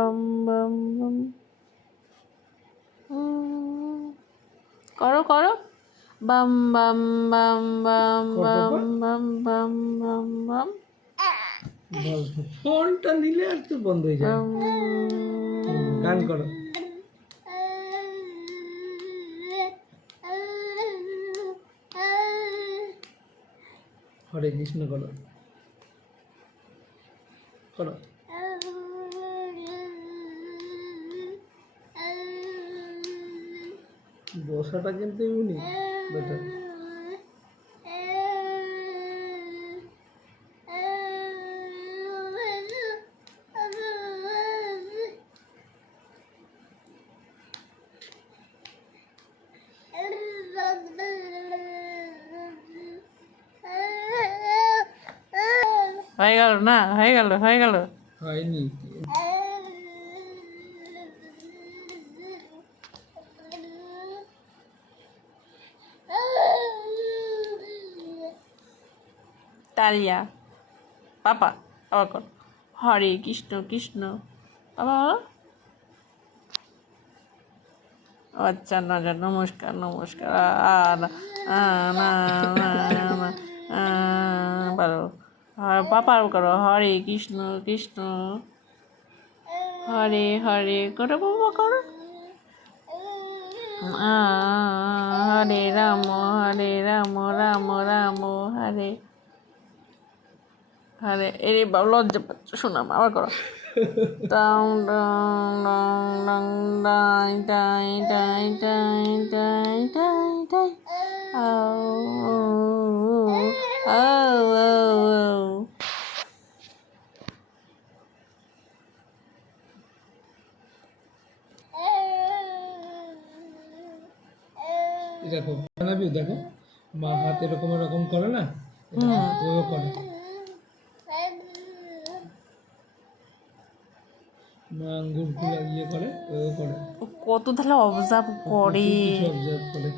বাম বাম বাম। করো করো, বাম বাম বাম বাম বাম বাম বাম বাম বাম। ফোনটা নিলে আর তো বন্ধ হয়ে যায়। গান করো। হরে কৃষ্ণ করো করো। বসাটা কিন্তু ইউনিক বেটা। হয়ে গেল না, হয়ে গেল হয়ে গেল। হয়নি। তালিয়া পাপা আবার কর, হরে কৃষ্ণ কৃষ্ণ বাবা। আচ্ছা না, নমস্কার নমস্কার। বলো পাপা করো, হরে কৃষ্ণ কৃষ্ণ হরে হরে করো বাবা করো। হরে রাম রাম রাম হরে হরে। এ লজ্জা পাচ্ছ, শোনাম আবার করো। টাং টাং টাং টাং টাই টাই টাই টাই টাই টাই টাই। দেখো জানাবি, দেখো মা হাত এরকম এরকম করে না, ওও করে। মা আঙ্গুল গুলা ইয়ে করে, ওও করে। কত তাহলে অবজার্ভ করে। কিছু অবজার্ভ করে।